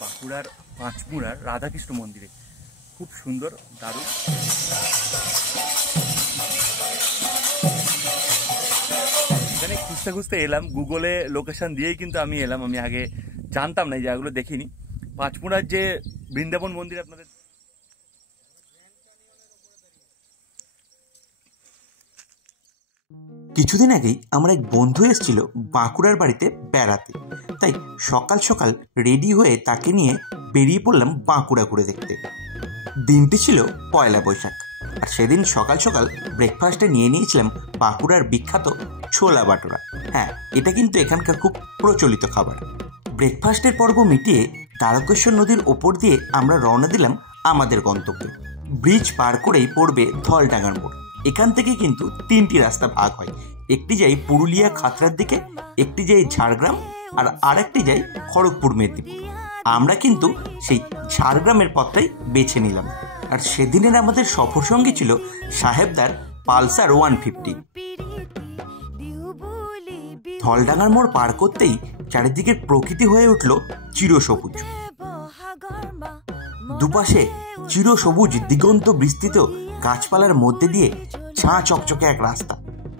বাঁকুড়ার পাঁচমুড়ার রাধাকৃষ্ণ মন্দিরে খুব সুন্দর দারুণ। এখানে খুঁজতে খুঁজতে এলাম, গুগলে লোকেশন দিয়েই কিন্তু আমি এলাম। আমি আগে জানতাম না, এই জায়গাগুলো দেখিনি। পাঁচমুড়ার যে বৃন্দাবন মন্দির আপনাদের কিছুদিন আগেই আমার এক বন্ধু এসেছিল বাঁকুড়ার বাড়িতে বেড়াতে, তাই সকাল সকাল রেডি হয়ে তাকে নিয়ে বেরিয়ে পড়লাম বাঁকুড়া ঘুরে দেখতে। দিনটি ছিল পয়লা বৈশাখ, আর সেদিন সকাল সকাল ব্রেকফাস্টে নিয়ে নিয়েছিলাম বাঁকুড়ার বিখ্যাত ছোলা বাটোরা। হ্যাঁ, এটা কিন্তু এখানকার খুব প্রচলিত খাবার। ব্রেকফাস্টের পর্ব মিটিয়ে তারকেশ্বর নদীর ওপর দিয়ে আমরা রওনা দিলাম আমাদের গন্তব্যে। ব্রিজ পার করেই পড়বে ধলডাঙ্গার মোড়। এখান থেকে কিন্তু তিনটি রাস্তা ভাগ হয়, একটি যাই পুরুলিয়া খাতড়ার দিকে, একটি যাই ঝাড়গ্রাম, আর আরেকটি যাই খড়গপুর মেদিনীপুর। আমরা কিন্তু সেই ঝাড়গ্রামের পথটাই বেছে নিলাম। আর সেদিনের আমাদের সফর সঙ্গী ছিল সাহেবদার পালসার 150। ধলডাঙ্গার মোড় পার করতেই চারিদিকের প্রকৃতি হয়ে উঠল চিরসবুজ। দুপাশে চিরসবুজ দিগন্ত বিস্তৃত গাছপালার মধ্যে দিয়ে ছাঁ চকচকে এক রাস্তা।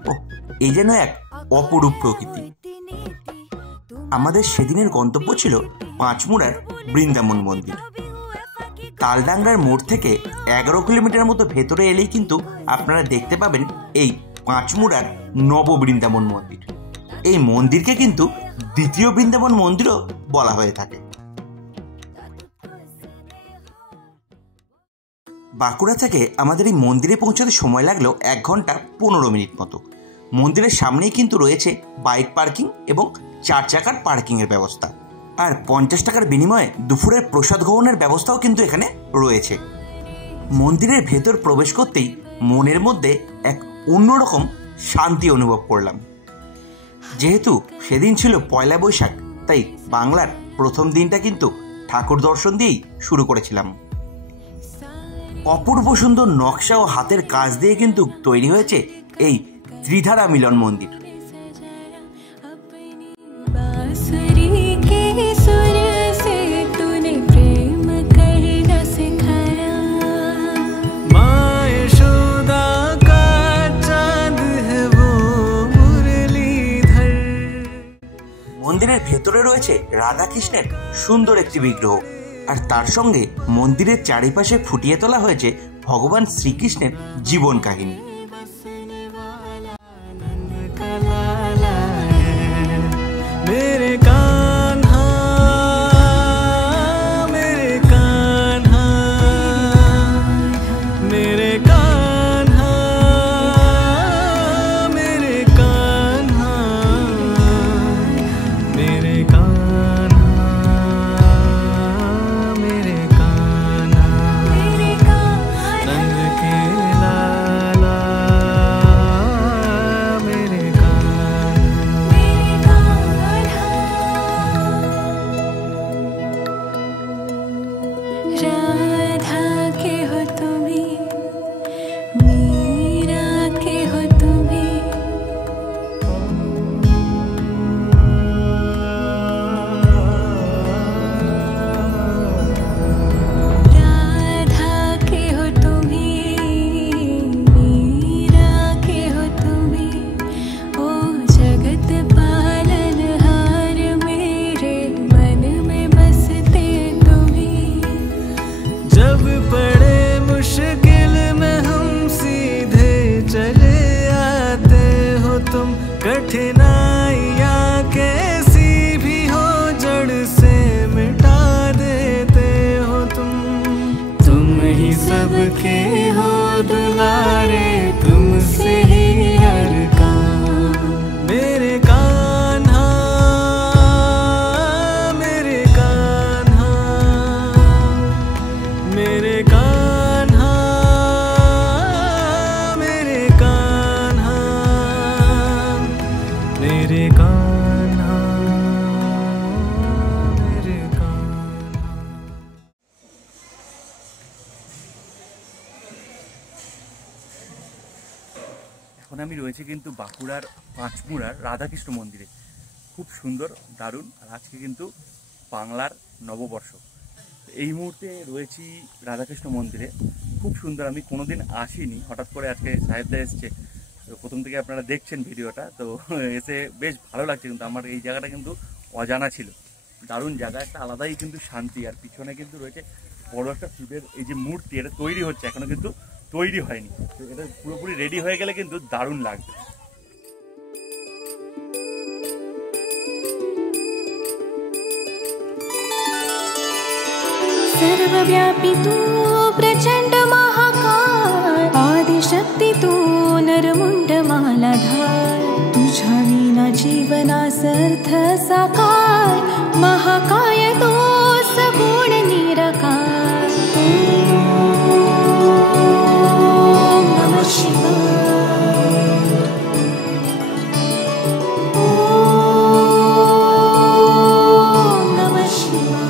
ও, এই যেন এক অপরূপ প্রকৃতি। আমাদের সেদিনের গন্তব্য ছিল পাঁচমুড়ার বৃন্দাবন মন্দির। তালডাংরার মোড় থেকে 11 কিলোমিটার মতো ভেতরে এলেই কিন্তু আপনারা দেখতে পাবেন এই পাঁচমুড়ার নববৃন্দাবন মন্দির। এই মন্দিরকে কিন্তু দ্বিতীয় বৃন্দাবন মন্দিরও বলা হয়ে থাকে। বাঁকুড়া থেকে আমাদের এই মন্দিরে পৌঁছাতে সময় লাগলো 1 ঘন্টা 15 মিনিট মতো। মন্দিরের সামনেই কিন্তু রয়েছে বাইক পার্কিং এবং 4 চাকার পার্কিংয়ের ব্যবস্থা, আর 50 টাকার বিনিময়ে দুপুরের প্রসাদ গ্রহণের ব্যবস্থাও কিন্তু এখানে রয়েছে। মন্দিরের ভেতর প্রবেশ করতেই মনের মধ্যে এক অন্যরকম শান্তি অনুভব করলাম। যেহেতু সেদিন ছিল পয়লা বৈশাখ, তাই বাংলার প্রথম দিনটা কিন্তু ঠাকুর দর্শন দিয়েই শুরু করেছিলাম। অপূর্ব সুন্দর নকশা ও হাতের কাজ দিয়ে কিন্তু তৈরি হয়েছে এই ত্রিধারা মিলন মন্দির। মন্দিরের ভেতরে রয়েছে রাধাকৃষ্ণের সুন্দর একটি বিগ্রহ, আর তার সঙ্গে মন্দিরের চারিপাশে ফুটিয়ে তোলা হয়েছে ভগবান শ্রীকৃষ্ণের জীবন কাহিনী। এখন আমি রয়েছি কিন্তু বাঁকুড়ার পাঁচমুড়ার রাধাকৃষ্ণ মন্দিরে। খুব সুন্দর, দারুণ। আর আজকে কিন্তু বাংলার নববর্ষ। এই মুহূর্তে রয়েছি রাধাকৃষ্ণ মন্দিরে, খুব সুন্দর। আমি কোনোদিন আসিনি, হঠাৎ করে আজকে সাহেবদা এসছে, তো প্রথম থেকে আপনারা দেখছেন ভিডিওটা, তো এসে বেশ ভালো লাগছে। কিন্তু আমার এই জায়গাটা কিন্তু অজানা ছিল, দারুণ জায়গা, একটা আলাদাই কিন্তু শান্তি। আর পিছনে কিন্তু রয়েছে বড় একটা শিবের এই যে মূর্তি, এটা তৈরি হচ্ছে, এখনো কিন্তু তৈরি হয়নি। তো এটা পুরোপুরি রেডি হয়ে গেলে কিন্তু দারুণ লাগবে। सर्वव्यापी तू प्रचंड महाकाय, आदिशक्ती तू नरमुंड मालाधार, तुझ्या विना जीवनास अर्थ साकार, महाकाय तो सगुण निराकार। ओम नमः शिवाय, ओम नमः शिवाय।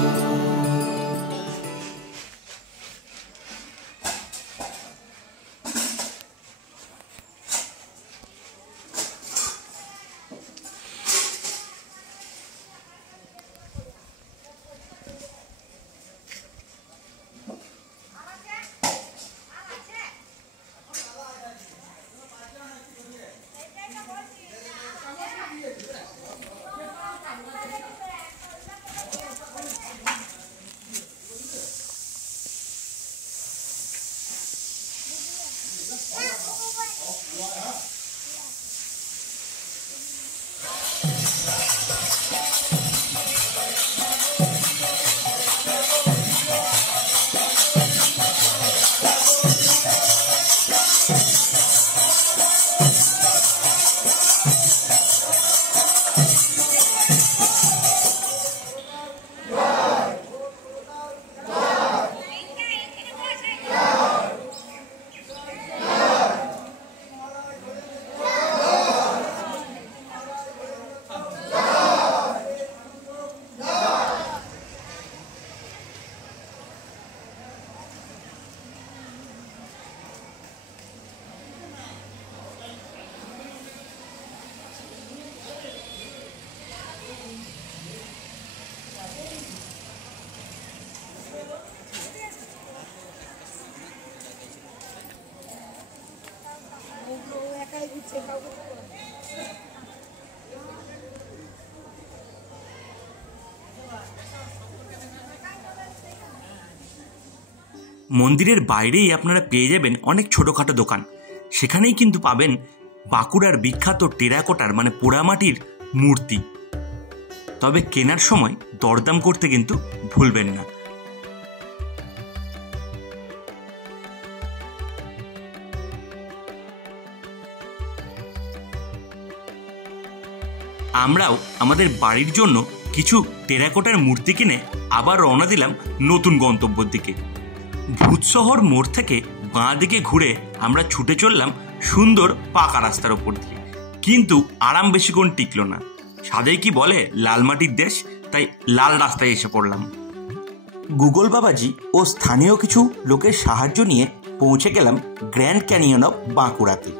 মন্দিরের বাইরেই আপনারা পেয়ে যাবেন অনেক ছোটোখাটো দোকান। সেখানেই কিন্তু পাবেন বাঁকুড়ার বিখ্যাত টেরাকোটার মানে পোড়ামাটির মূর্তি। তবে কেনার সময় দরদাম করতে কিন্তু ভুলবেন না। আমরাও আমাদের বাড়ির জন্য কিছু টেরাকোটার মূর্তি কিনে আবার রওনা দিলাম নতুন গন্তব্যের দিকে। ভূতশহর মোড় থেকে বাঁ দিকে ঘুরে আমরা ছুটে চললাম সুন্দর পাকা রাস্তার ওপর দিয়ে। কিন্তু আরাম বেশিক্ষণ টিকল না। সাদেই কি বলে লাল মাটির দেশ, তাই লাল রাস্তায় এসে পড়লাম। গুগল বাবাজি ও স্থানীয় কিছু লোকের সাহায্য নিয়ে পৌঁছে গেলাম গ্র্যান্ড ক্যানিয়ন অফ বাঁকুড়াতে।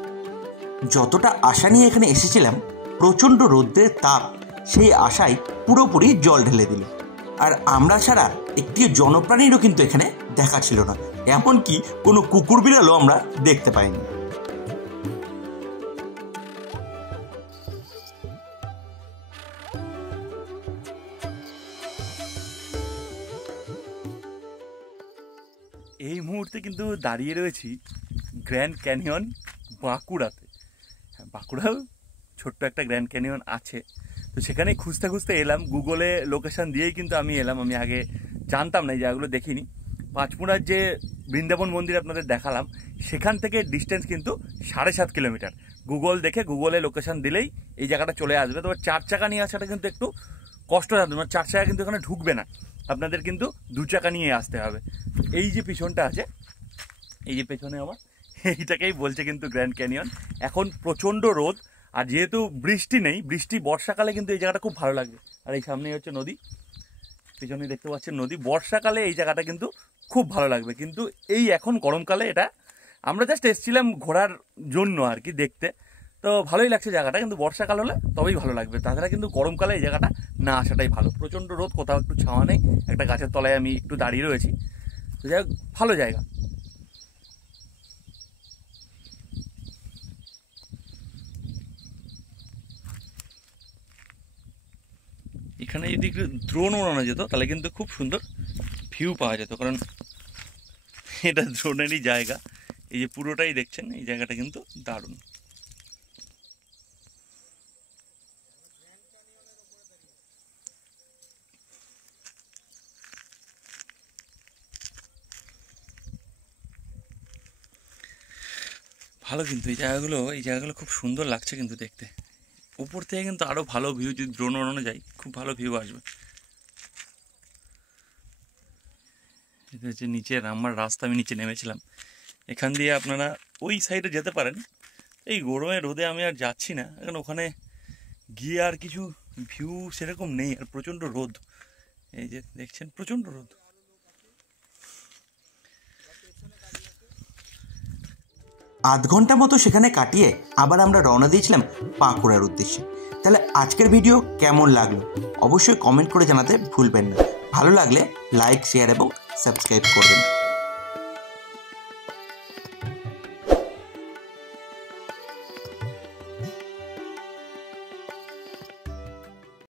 যতটা আশা নিয়ে এখানে এসেছিলাম, প্রচণ্ড রৌদ্রের তাপ সেই আশায় পুরোপুরি জল ঢেলে দিল। আর আমরা ছাড়া একটি জনপ্রাণীরও কিন্তু এখানে দেখা ছিল না, এমনকি কোনো কুকুর বিড়ালও আমরা দেখতে পাইনি। এই মুহূর্তে কিন্তু দাঁড়িয়ে রয়েছি গ্র্যান্ড ক্যানিয়ন বাঁকুড়াতে। বাঁকুড়াও ছোট্ট একটা গ্র্যান্ড ক্যানিয়ন আছে, তো সেখানে খুঁজতে খুঁজতে এলাম। গুগলে লোকেশান দিয়েই কিন্তু আমি এলাম, আমি আগে জানতাম না, এই জায়গাগুলো দেখিনি। পাঁচমুড়ার যে বৃন্দাবন মন্দির আপনাদের দেখালাম, সেখান থেকে ডিস্টেন্স কিন্তু 7.5 কিলোমিটার। গুগল দেখে গুগলে লোকেশান দিলেই এই জায়গাটা চলে আসবে। তবে 4 চাকা নিয়ে আসাটা কিন্তু একটু কষ্ট হবে, মানে 4 চাকা কিন্তু এখানে ঢুকবে না, আপনাদের কিন্তু 2 চাকা নিয়ে আসতে হবে। এই যে পিছনটা আছে, এই যে পেছনে আমার, এইটাকেই বলছে কিন্তু গ্র্যান্ড ক্যানিয়ন। এখন প্রচণ্ড রোদ, আর যেহেতু বৃষ্টি নেই, বৃষ্টি বর্ষাকালে কিন্তু এই জায়গাটা খুব ভালো লাগবে। আর এই সামনেই হচ্ছে নদী, পিছনে দেখতে পাচ্ছেন নদী। বর্ষাকালে এই জায়গাটা কিন্তু খুব ভালো লাগবে, কিন্তু এই এখন গরমকালে এটা আমরা জাস্ট এসেছিলাম ঘোরার জন্য আর কি, দেখতে। তো ভালোই লাগছে জায়গাটা, কিন্তু বর্ষাকাল হলে তবেই ভালো লাগবে, তাছাড়া কিন্তু গরমকালে এই জায়গাটা না আসাটাই ভালো। প্রচণ্ড রোদ, কোথাও একটু ছাওয়া নেই, একটা গাছের তলায় আমি একটু দাঁড়িয়ে রয়েছি, তো যাই হোক ভালো জায়গা। এখানে যদি একটু ড্রোন ওড়ানো যেত তাহলে কিন্তু খুব সুন্দর ভিউ পাওয়া যেত, কারণ এটা ড্রোনেরই জায়গা। এই যে পুরোটাই দেখছেন, এই জায়গাটা কিন্তু দারুণ। ভালো কিন্তু এই জায়গাগুলো খুব সুন্দর লাগছে কিন্তু দেখতে। উপর থেকে কিন্তু আরও ভালো ভিউ, যদি ড্রোন ওড়ানো যায় খুব ভালো ভিউ আসবে। এটা হচ্ছে নিচের আমার রাস্তা, আমি নিচে নেমেছিলাম। এখান দিয়ে আপনারা ওই সাইডে যেতে পারেন। এই গরমে রোদে আমি আর যাচ্ছি না, কারণ ওখানে গিয়ে আর কিছু ভিউ সেরকম নেই, আর প্রচণ্ড রোদ। এই যে দেখছেন প্রচণ্ড রোদ। আধ ঘন্টা মতো সেখানে কাটিয়ে আবার আমরা রওনা দিয়েছিলাম বাঁকুড়ার উদ্দেশ্যে। তাহলে আজকের ভিডিও কেমন লাগলো অবশ্যই কমেন্ট করে জানাতে ভুলবেন না। ভালো লাগলে লাইক, শেয়ার এবং সাবস্ক্রাইব করবেন।